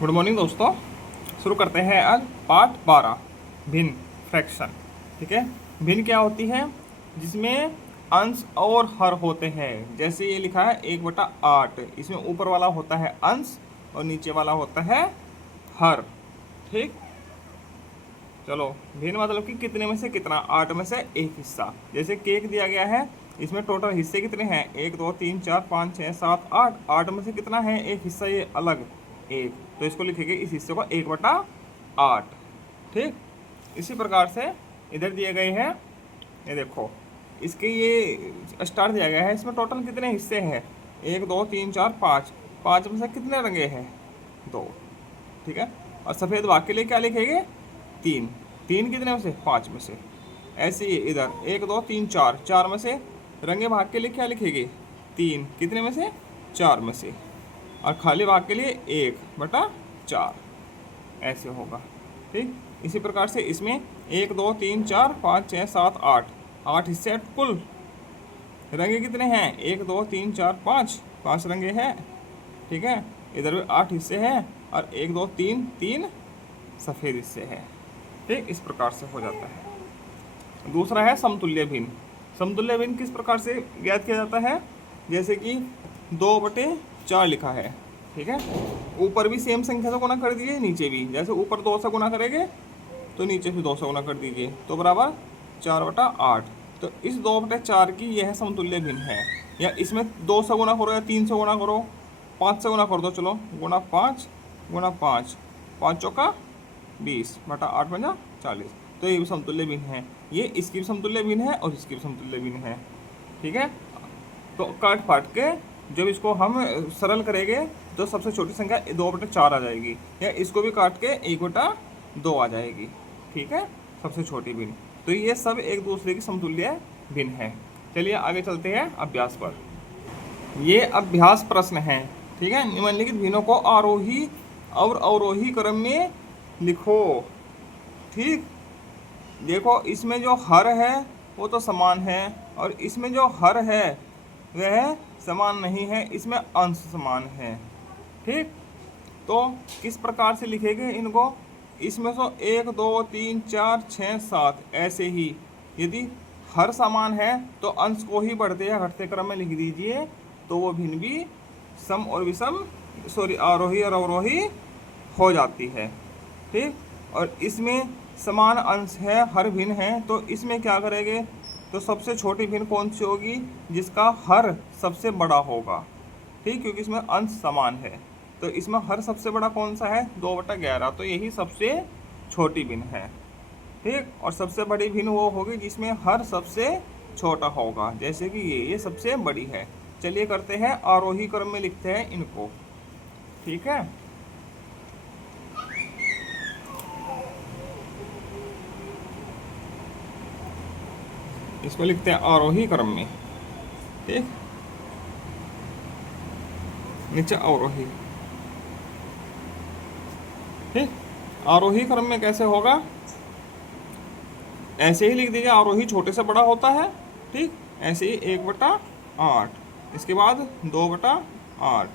Good morning दोस्तों। शुरू करते हैं आज पार्ट 12 भिन्न फ्रैक्शन। ठीक है, भिन्न क्या होती है? जिसमें अंश और हर होते हैं। जैसे ये लिखा है 1/8, इसमें ऊपर वाला होता है अंश और नीचे वाला होता है हर। ठीक, चलो भिन्न मतलब कि कितने में से कितना, 8 में से एक हिस्सा। जैसे केक दिया गया है, इसमें टोटल हिस्से कितने हैं? 1 2 3 4 5 6 7 8। 8 में से कितना है एक हिस्सा, ये अलग एक, तो इसको लिखेंगे इस हिस्से को 1/8। ठीक, इसी प्रकार से इधर दिए गए हैं, ये देखो इसके ये स्टार दिया गया है, इसमें टोटल कितने हिस्से हैं? 1 2 3 4 5। 5 में से कितने रंगे हैं? 2। ठीक है, और सफ़ेद बाघ के लिए क्या लिखेंगे? 3। 3 कितने में से? 5 में से। ऐसे ही इधर 1 2 3 4, 4 में से रंगे भाग के लिए क्या लिखेंगे? 3 कितने में से? 4 में से। और खाली भाग के लिए 1/4 ऐसे होगा। ठीक, इसी प्रकार से इसमें 1 2 3 4 5 6 7 8, 8 हिस्से कुल। रंगे कितने हैं? 1 2 3 4 5, 5 रंगे हैं। ठीक है, इधर भी 8 हिस्से हैं और 1 2 3, 3 सफ़ेद हिस्से हैं। ठीक, इस प्रकार से हो जाता है। दूसरा है समतुल्य भिन्न। समतुल्य भिन्न किस प्रकार से ज्ञात किया जाता है? जैसे कि 2/4 लिखा है। ठीक है, ऊपर भी सेम संख्या से गुना कर दीजिए, नीचे भी। जैसे ऊपर 2 से गुना करेंगे तो नीचे भी 2 से गुना कर दीजिए, तो बराबर 4/8। तो इस 2/4 की यह समतुल्य भिन्न है। या इसमें 2 से गुना करो या 3 से गुना करो, 5 से गुना कर दो, चलो गुना 5 गुना 5, 5 चौका 20/8=40। तो ये भी समतुल्य भिन्न है। ये इसकी भी समतुल्य भिन्न है और इसकी भी समतुल्य भिन्न है। ठीक है, तो काट फाट के जब इसको हम सरल करेंगे तो सबसे छोटी संख्या 2/4 आ जाएगी, या इसको भी काट के 1/2 आ जाएगी। ठीक है, सबसे छोटी भिन्न। तो ये सब एक दूसरे की समतुल्य भिन्न है। चलिए आगे चलते हैं अभ्यास पर। ये अभ्यास प्रश्न है। ठीक है, निम्नलिखित भिन्नों को आरोही और अवरोही क्रम में लिखो। ठीक, देखो इसमें जो हर है वो तो समान है, और इसमें जो हर है वह समान नहीं है, इसमें अंश समान है। ठीक, तो किस प्रकार से लिखेंगे इनको? इसमें तो 1 2 3 4 6 7 ऐसे ही। यदि हर समान है तो अंश को ही बढ़ते या घटते क्रम में लिख दीजिए, तो वो भिन्न भी सम और विषम आरोही और अवरोही हो जाती है। ठीक, और इसमें समान अंश है, हर भिन्न है, तो इसमें क्या करेंगे? तो सबसे छोटी भिन्न कौन सी होगी? जिसका हर सबसे बड़ा होगा। ठीक, क्योंकि इसमें अंश समान है। तो इसमें हर सबसे बड़ा कौन सा है? 2/11, तो यही सबसे छोटी भिन्न है। ठीक, और सबसे बड़ी भिन्न वो होगी जिसमें हर सबसे छोटा होगा, जैसे कि ये सबसे बड़ी है। चलिए करते हैं, आरोही क्रम में लिखते हैं इनको। ठीक है, इसको लिखते हैं आरोही क्रम में। ठीक, नीचे अवरोही। ठीक, आरोही क्रम में कैसे होगा? ऐसे ही लिख दीजिए, आरोही छोटे से बड़ा होता है। ठीक, ऐसे ही 1/8, इसके बाद 2/8,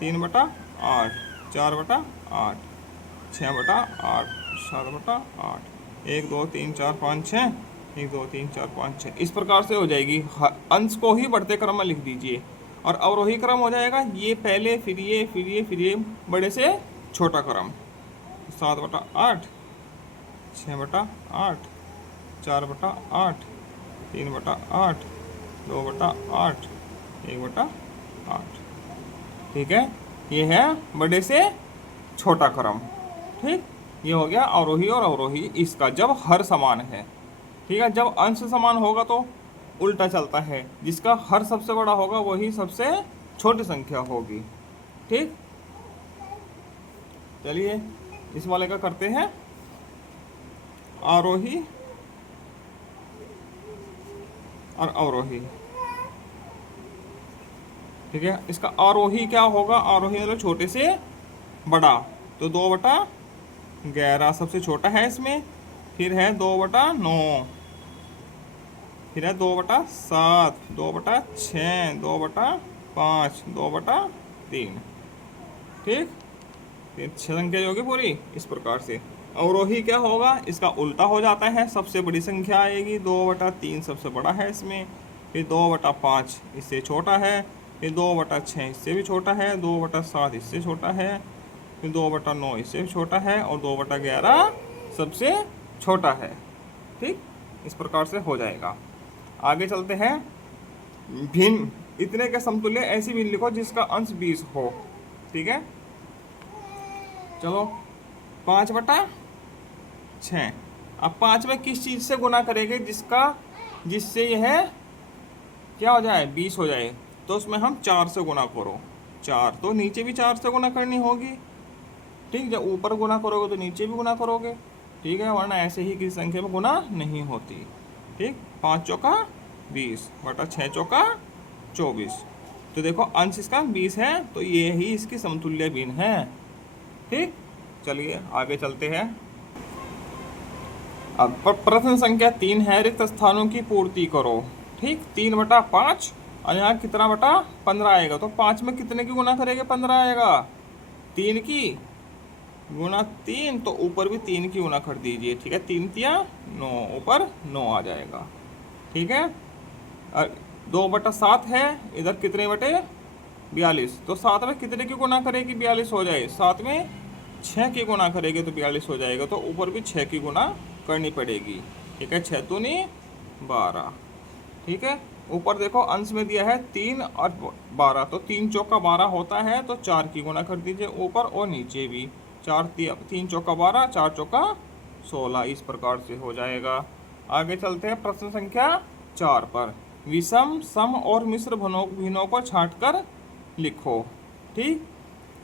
3/8, 4/8, 6/8, 7/8, 1 2 3 4 5 6, 1 2 3 4 5 6, इस प्रकार से हो जाएगी। अंश को ही बढ़ते क्रम में लिख दीजिए, और अवरोही क्रम हो जाएगा ये पहले, फिर ये, फिर ये, फिर ये, बड़े से छोटा क्रम। 7/8, 6/8, 4/8, 3/8, 2/8, 1/8। ठीक है, ये है बड़े से छोटा क्रम। ठीक, ये हो गया आरोही और अवरोही इसका, जब हर समान है। ठीक है, जब अंश समान होगा तो उल्टा चलता है, जिसका हर सबसे बड़ा होगा वही सबसे छोटी संख्या होगी। ठीक, चलिए इस वाले का करते हैं, आरोही और अवरोही। ठीक है, इसका आरोही क्या होगा? आरोही मतलब छोटे से बड़ा, तो 2/11 सबसे छोटा है इसमें, फिर है 2/9, फिर है 2/7, 2/6, 2/5, 2/3। ठीक, ये 6 संख्या होगी पूरी इस प्रकार से। अवरोही क्या होगा, इसका उल्टा हो जाता है, सबसे बड़ी संख्या आएगी 2/3 सबसे बड़ा है इसमें, फिर 2/5 इससे छोटा है, फिर 2/6 इससे भी छोटा है, 2/7 इससे छोटा है, फिर 2/9 इससे भी छोटा है और 2/11 सबसे छोटा है। ठीक, इस प्रकार से हो जाएगा। आगे चलते हैं। भिन्न, इतने के समतुल्य ऐसी भिन्न लिखो जिसका अंश 20 हो। ठीक है, चलो 5/6। अब 5 में किस चीज़ से गुना करेंगे जिससे यह क्या हो जाए, 20 हो जाए, तो उसमें हम 4 से गुना करो। 4 तो नीचे भी 4 से गुना करनी होगी। ठीक, जब ऊपर गुना करोगे तो नीचे भी गुना करोगे। ठीक है, वरना ऐसे ही किसी संख्या में गुना नहीं होती। ठीक, 5 चौका 20 बटा 6 चौका 24। तो देखो अंश इसका 20 है, तो ये ही इसकी समतुल्य भिन्न है। ठीक, चलिए आगे चलते हैं। अब प्रश्न संख्या 3 है, रिक्त स्थानों की पूर्ति करो। ठीक, 3/5 और यहाँ कितना बटा 15 आएगा, तो 5 में कितने की गुना करेंगे, 15 आएगा, 3 की गुना 3, तो ऊपर भी 3 की गुना कर दीजिए। ठीक है, 3 तिया 9, ऊपर 9 आ जाएगा। ठीक है, और 2/7 है, इधर कितने बटे 42, तो 7 में कितने की गुना करेगी, 42 हो जाए, 7 में 6 की गुना करेंगे तो 42 हो जाएगा, तो ऊपर भी 6 की गुना करनी पड़ेगी। ठीक है, 6 दूनी 12। ठीक है, ऊपर देखो अंश में दिया है 3 और 12, तो 3 चौका 12 होता है, तो 4 की गुना कर दीजिए ऊपर और नीचे भी। 3 चौका 12, 4 चौका 16, इस प्रकार से हो जाएगा। आगे चलते हैं प्रश्न संख्या 4 पर। विषम, सम और मिश्र भिन्नों को छांट कर लिखो। ठीक,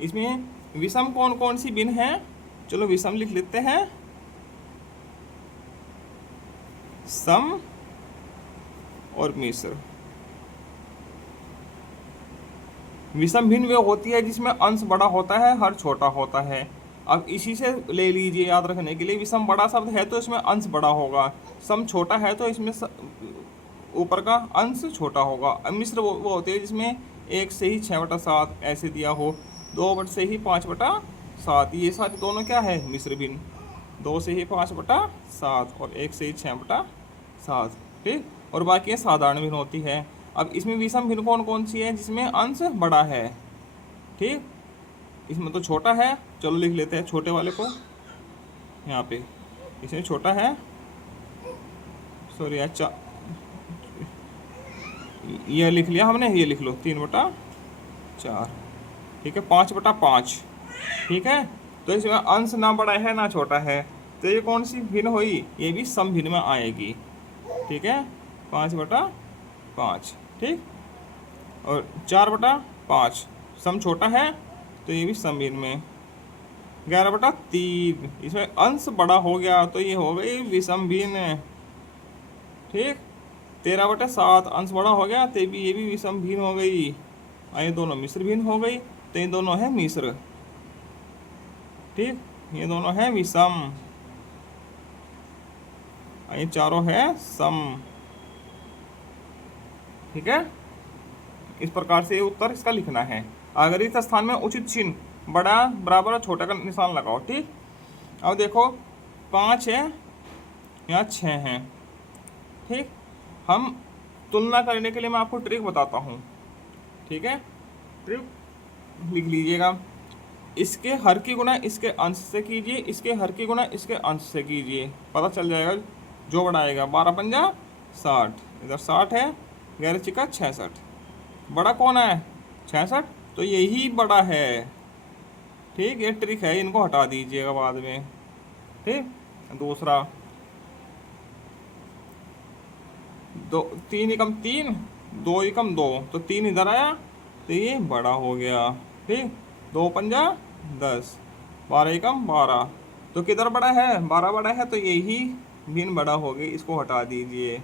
इसमें विषम कौन कौन सी भिन्न है, चलो विषम लिख लेते हैं। सम और मिश्र। विषम भिन्न वे होती है जिसमें अंश बड़ा होता है, हर छोटा होता है। अब इसी से ले लीजिए याद रखने के लिए, विषम बड़ा शब्द है तो इसमें अंश बड़ा होगा, सम छोटा है तो इसमें ऊपर का अंश छोटा होगा। अब मिश्र वो होते हैं जिसमें 1 से ही 6/7 ऐसे दिया हो, 2 से ही 5/7, ये सारे दोनों क्या है, मिश्र भिन्न। 2 से ही 5/7 और 1 से ही 6/7। ठीक, और बाकी ये साधारण भिन्न होती है। अब इसमें विषम भिन्न कौन कौन सी है, जिसमें अंश बड़ा है। ठीक, इसमें तो छोटा है, चलो लिख लेते हैं छोटे वाले को यहाँ पे। इसमें छोटा है, सॉरी अच्छा ये लिख लिया हमने, ये लिख लो 3/4। ठीक है, 5/5। ठीक है, तो इसमें अंश ना बड़ा है ना छोटा है, तो ये कौन सी भिन्न हुई, ये भी सम भिन्न में आएगी। ठीक है, 5/5। ठीक, और 4/5 सम छोटा है, तो ये भी सम भिन्न में। 11/3 इसमें अंश बड़ा हो गया, तो ये हो गई विषम भिन्न। ठीक, 13/7 अंश बड़ा हो गया, तो ये भी विषम भिन्न हो गई। ये दोनों मिश्र भिन्न हो गई, तो ये दोनों है मिश्र। ठीक, ये दोनों है विषम, ये चारों है सम। ठीक है, इस प्रकार से उत्तर इसका लिखना है। अगर इस स्थान में उचित चिन्ह बड़ा बराबर और छोटा का निशान लगाओ। ठीक, अब देखो 5 है, यहाँ 6 है। ठीक, हम तुलना करने के लिए मैं आपको ट्रिक बताता हूँ। ठीक है, ट्रिक लिख लीजिएगा। इसके हर की गुना इसके अंश से कीजिए, इसके हर की गुना इसके अंश से कीजिए, पता चल जाएगा जो बड़ा आएगा। 12×5 60, इधर 60 है, 11×6 66। बड़ा कौन है, 66, तो यही बड़ा है। ठीक, ये ट्रिक है, इनको हटा दीजिएगा बाद में। ठीक, दूसरा 3 एकम 3, 2 एकम 2, तो 3 इधर आया, तो ये बड़ा हो गया। ठीक, 2×5 10, 12 एकम 12, तो किधर बड़ा है, 12 बड़ा है, तो यही भिन्न बड़ा हो गई, इसको हटा दीजिए।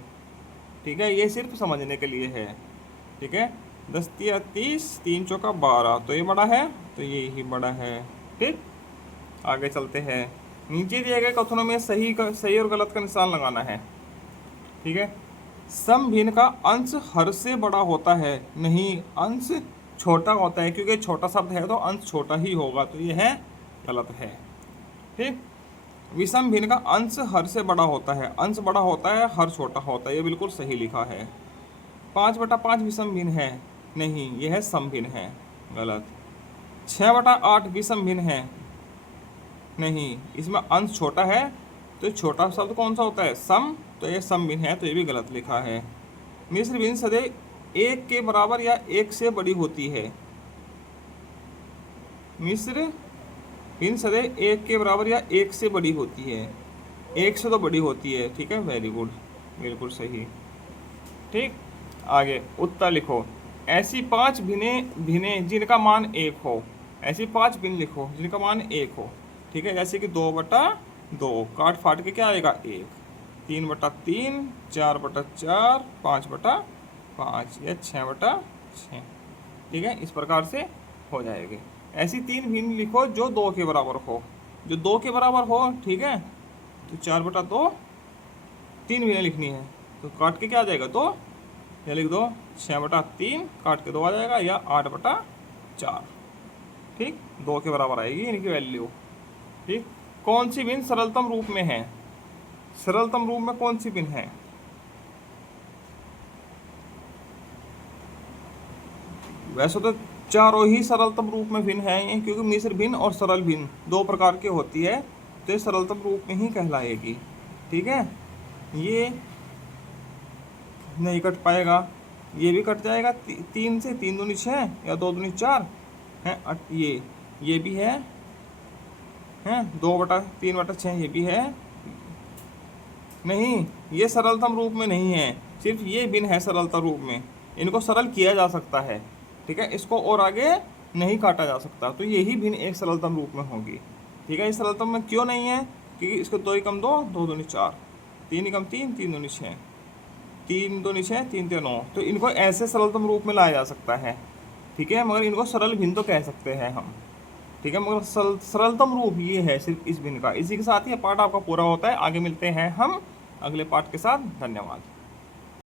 ठीक है, ये सिर्फ समझने के लिए है। ठीक है, 10×3 30, 3 चौका 12, तो ये बड़ा है, तो ये ही बड़ा है। ठीक, आगे चलते हैं। नीचे दिए गए कथनों में सही और गलत का निशान लगाना है। ठीक है, सम भिन्न का अंश हर से बड़ा होता है, नहीं अंश छोटा होता है, क्योंकि छोटा शब्द है तो अंश छोटा ही होगा, तो ये है गलत है। ठीक। विषम भिन्न का अंश हर से बड़ा होता है, अंश बड़ा होता है, हर छोटा होता है, ये बिल्कुल सही लिखा है। 5/5 विषम भिन्न है, नहीं, यह है सम भिन्न है, गलत। 6/8 विषम भिन्न है, नहीं, इसमें अंश छोटा है, तो छोटा शब्द कौन सा होता है, सम, तो ये सम भिन्न है, तो ये भी गलत लिखा है। मिश्र भिन्न सदैव 1 के बराबर या 1 से बड़ी होती है, मिश्र भिन्न सदैव 1 के बराबर या 1 से बड़ी होती है, 1 से तो बड़ी होती है, ठीक है, वेरी गुड, बिल्कुल सही। ठीक। आगे उत्तर लिखो। ऐसी 5 भिन्नें जिनका मान 1 हो, ऐसी 5 भिन्न लिखो जिनका मान 1 हो, ठीक है, जैसे कि 2/2, काट फाट के क्या आएगा 1, 3/3, 4/4, 5/5 या 6/6, ठीक है, इस प्रकार से हो जाएगी। ऐसी 3 भिन्न लिखो जो 2 के बराबर हो, जो 2 के बराबर हो, ठीक है, तो 4/2 3 भिन्न लिखनी है, तो काट के क्या आ जाएगा 2, या लिख दो 6/3, काट के 2 आ जाएगा, या 8/4, ठीक, 2 के बराबर आएगी इनकी वैल्यू। ठीक। कौन सी भिन्न सरलतम रूप में है, सरलतम रूप में कौन सी भिन्न है, वैसे तो चारों ही सरलतम रूप में भिन्न है, क्योंकि मिश्र भिन्न और सरल भिन्न 2 प्रकार की होती है, तो ये सरलतम रूप में ही कहलाएगी। ठीक है, ये नहीं कट पाएगा, ये भी कट जाएगा, 3 से 3 दूनी 6 या 2 दूनी 4 है, ये भी है 2/3/6, ये भी है, नहीं, ये सरलतम रूप में नहीं है, सिर्फ ये भिन्न है सरलतम रूप में, इनको सरल किया जा सकता है, ठीक है, इसको और आगे नहीं काटा जा सकता, तो यही भिन्न एक सरलतम रूप में होगी। ठीक है, इस सरलतम में क्यों नहीं है, क्योंकि इसको 2 ही कम 2, 2 दूनी 4, 3 ही कम 3, 3 दूनी 6, 3 दूनी 6, 3 3 9, तो इनको ऐसे सरलतम रूप में लाया जा सकता है। ठीक है, मगर इनको सरल भिन्न तो कह सकते हैं हम, ठीक है, मगर सरलतम रूप ये है सिर्फ इस भिन्न का। इसी के साथ ही पाठ आपका पूरा होता है। आगे मिलते हैं हम अगले पाठ के साथ। धन्यवाद।